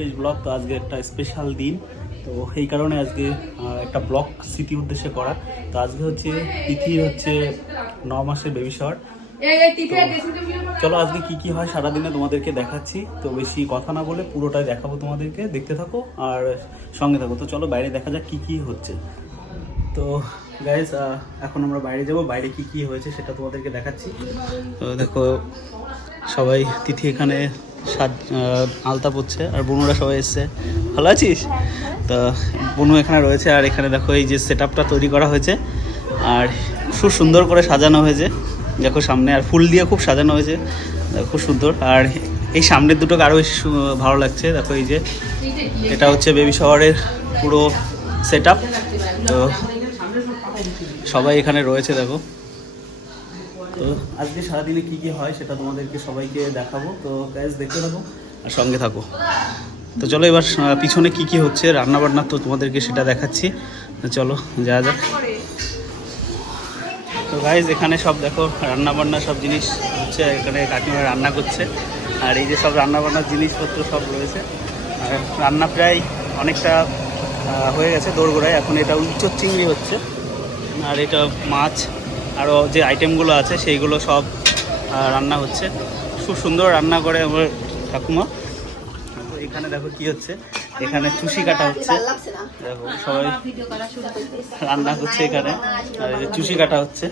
Fresh blog. তো আজকে একটা স্পেশাল দিন, তো এই কারণে আজকে একটা ব্লগ স্মৃতি উদ্দেশ্যে করা। তো আজকে হচ্ছে তিথি হচ্ছে 9 মাসের বেবি শাওয়ার। চলো আজকে কি কি হয় সারাদিনে তোমাদেরকে দেখাচ্ছি। তো বেশি কথা না বলে পুরোটাই দেখাবো তোমাদেরকে, দেখতে থাকো আর সঙ্গে থাকো। তো চলো বাইরে দেখা যাক কি কি হচ্ছে। তো গাইস এখন আমরা বাইরে যাব, বাইরে কি কি হয়েছে সেটা তোমাদেরকে দেখাচ্ছি। তো দেখো সবাই, তিথি এখানে আলতা পড়ছে আর বনুরা সবাই এসছে। ভালো আছিস? তো বনু এখানে রয়েছে আর এখানে দেখো এই যে সেট আপটা তৈরি করা হয়েছে আর খুব সুন্দর করে সাজানো হয়েছে। দেখো সামনে আর ফুল দিয়ে খুব সাজানো হয়েছে, খুব সুন্দর। আর এই সামনের দুটোকে আরও বেশি ভালো লাগছে। দেখো এই যে এটা হচ্ছে বেবি শাওয়ারের পুরো সেট আপ। তো সবাই এখানে রয়েছে দেখো। তো আজকে সারাদিনে কী কী হয় সেটা তোমাদেরকে সবাইকে দেখাবো। তো গাইস দেখতে থাকো আর সঙ্গে থাকো। তো চলো এবার পিছনে কি কি হচ্ছে রান্নাবান্না, তো তোমাদেরকে সেটা দেখাচ্ছি। তো চলো যাওয়া যাক। তো গাইস এখানে সব দেখো রান্নাবান্না সব জিনিস হচ্ছে, এখানে কাকিমা রান্না করছে আর এই যে সব রান্নাবান্নার জিনিসপত্র সব রয়েছে। আর রান্না প্রায় অনেকটা হয়ে গেছে দোরগোড়ায়। এখন এটা উচ্চর চিংড়ি হচ্ছে আর এটা মাছ আরও যে আইটেমগুলো আছে সেইগুলো সব রান্না হচ্ছে। খুব সুন্দর রান্না করে আমার ঠাকুমা। তো এখানে দেখো কি হচ্ছে, এখানে চুষি কাটা হচ্ছে। দেখো সবাই রান্না করছে এখানে আর চুষি কাটা হচ্ছে।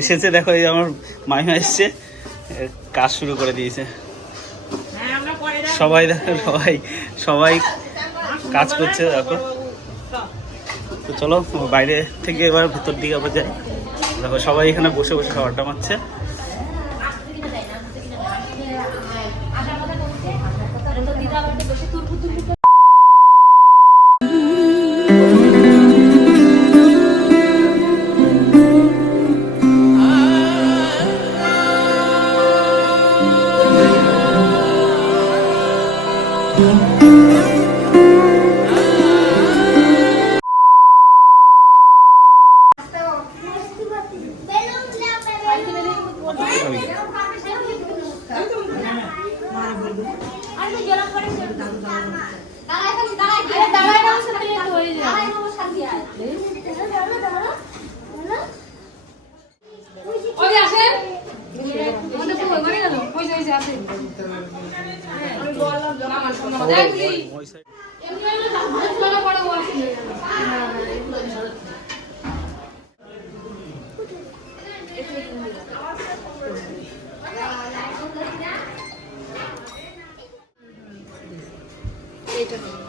এসেছে দেখো এই আমার মাইমা এসছে, কাজ শুরু করে দিয়েছে। সবাই দেখো সবাই সবাই কাজ করছে দেখো। তো চলো বাইরে থেকে এবার ভেতর দিকে আবার যাই। দেখো সবাই এখানে বসে বসে খাবারটা মারছে।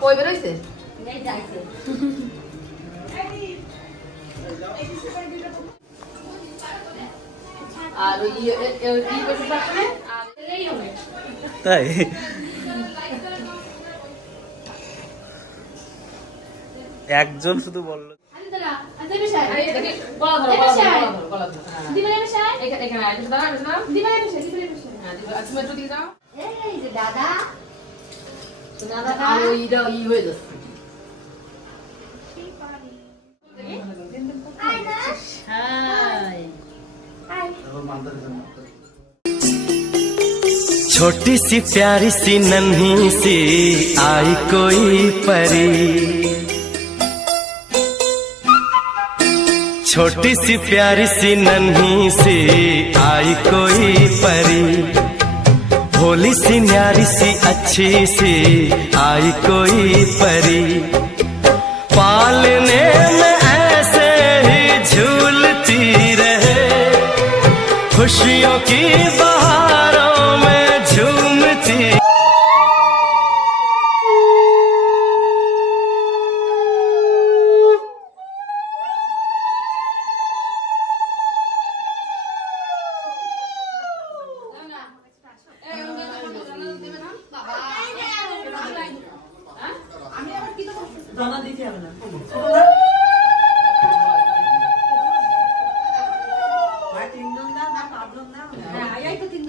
কই বেরোইছে? আর তাই একজন শুধু বললো দাদা আর ওইটা ই হয়ে যাচ্ছে। छोटी सी प्यारी सी नन्ही सी आई कोई परी, छोटी सी प्यारी सी नन्ही सी आई कोई परी, भोली सी न्यारी सी अच्छी सी आई कोई परी, पालने में ऐसे ही झूलती रहे, खुशियों की बहारों में झूमती।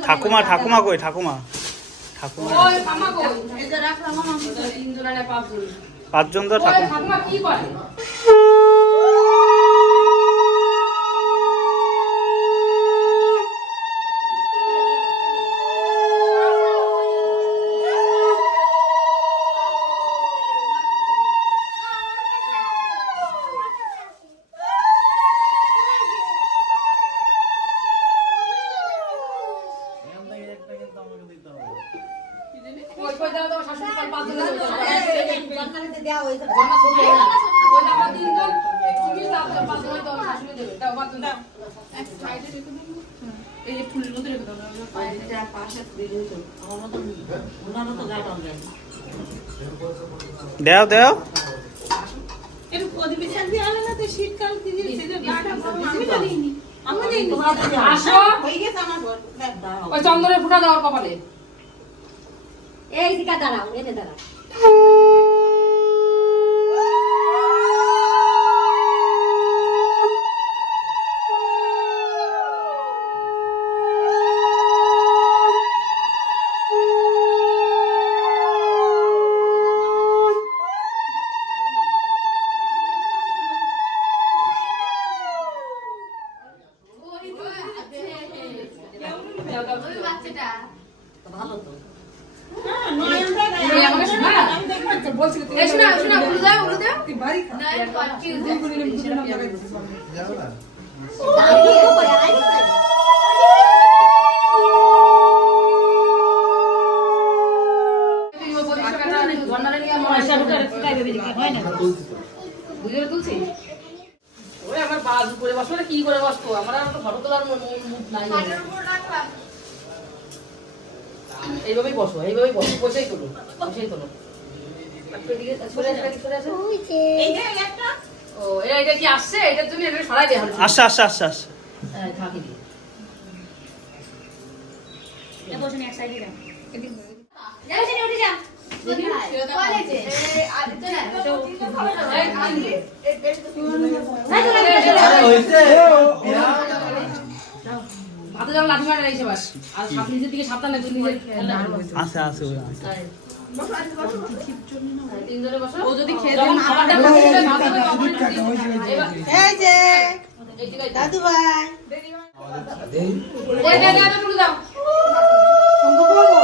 ঠাকুমা ঠাকুমা কই ঠাকুমা? ঠাকুমা পাঁচজন তো ঠাকুমা কি করে? কই দাও তো শাশুড়ি পাল পাঁচ জন জন্নাতে দেওয়া হইছে জন্না ছোট ওই আমরা তিনজন তুমি দাও পাঁচ জন দাও শাশুড়ি দেবে দাও পাঁচ জন দাও এক সাইডে রেখে দাও এই যে ফুলের মধ্যে রেখে দাও এটা পাশে দিয়ে দাও আমার মত ওনারও তো গাটা অনলাইন দাও দাও এর প্রদীপের শান্তি আলে না তো শীতকাল দিদি সেটা গাটা আমি তো দিইনি আমি দিইনি আসো হয়ে গেছে আমার ঘর দাও ওই চন্দনের ফুটা দাও কপালে এই দিকে দাঁড়াও এনে দাঁড়াও বাচ্চাটা ভালো তো হ্যাঁ নয়নটা তুমি আমাকে শোনা আমি দেখতে বলছি এই শোনা শোনা উলু দাও তুই বাড়ি না কনফিউজ দাঁড়িয়ে কই আই তুমি ও বলি সকালে জন্নারে নিয়ে আমার আশা করে ফুটাই দেবে কি হয় না বুঝে তুলছি ওরে আমার বাজু করে বসো না কি করে বসতো আমরা তো ফটো তোলার মুড নাই এইভাবেই বসো বসেই তোলো এদিকে সরে আসো এই যে একটা ও এটা কি আসছে এটার জন্য এটা সরাই দেওয়া হলো আসছে আসছে আসছে আসছে হ্যাঁ থাকি দি এটা বসুন এক সাইডে যাও যাও চিনি উঠে যাও কলেজে হাতে যাও লাঠি মারা রয়েছে বাস আর সাপ নিজের দিকে সাবধান লাগবে নিজের আছে আছে ওই আছে তিনজনে বসো ও যদি খেয়ে যখন খাবারটা বসে ভাত হবে তখন এই যে এই ঠিক আছে দাদু ভাই দে তুলে দাও সঙ্গ বলবো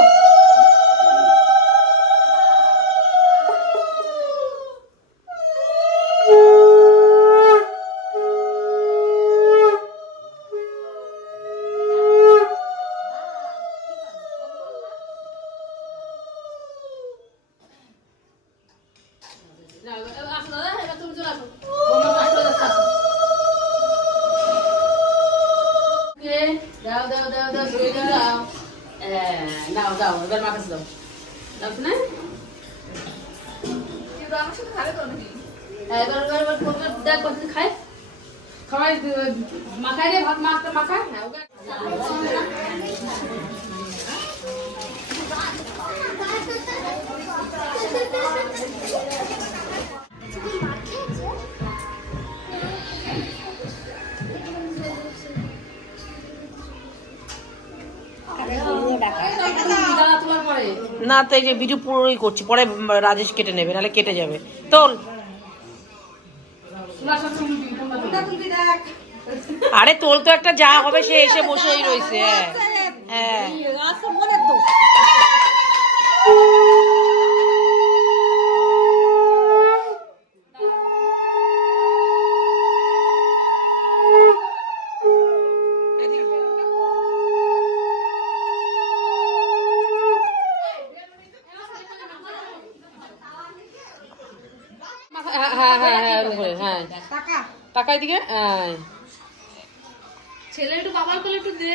আসো দাদা এবার তুমি চলে আসো বোমা পাশ করে যাচ্ছে কে দাও শুয়ে দাও দাও এবার মা কাছে দাও দাও শুনে এবার দেখ কত খায় খাওয়াই মাখায় রে ভাত মাখতে মাখায় হ্যাঁ ওকে তোলার পরে না তো এই যে ভিডিও পুরোই করছি পরে রাজেশ কেটে নেবে নাহলে কেটে যাবে তোল তোলার সাথে উল্টি কোনটা তুলবি? আরে তোল তো একটা যা হবে সে এসে বসেই রয়েছে হ্যাঁ আচ্ছা মনের দোষ হ্যাঁ টাকা টাকা এদিকে ছেলে একটু বাবার কোলে একটু দে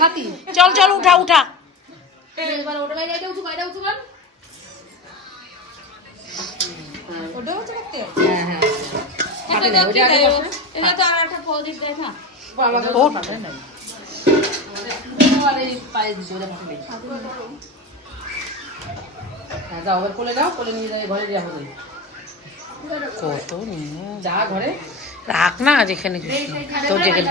খাতি চল চল উঠা উঠা এবার ওটা বাইরে উঁচু কর ওটাও চাকতে হ্যাঁ হ্যাঁ খাতি না ওটা আগে বসে এটা তো আর একটা প্রদীপ দেখ না আমাদের ওঠ। আমাদের পায়ে দিতে ওটা খাতি হ্যাঁ যাও এবার কোলে যাও কোলে নিয়ে যাবে ঘরে যাওয়া হবে কত যা ঘরে রাখ না যেখানে খুশি। তোর যেখানে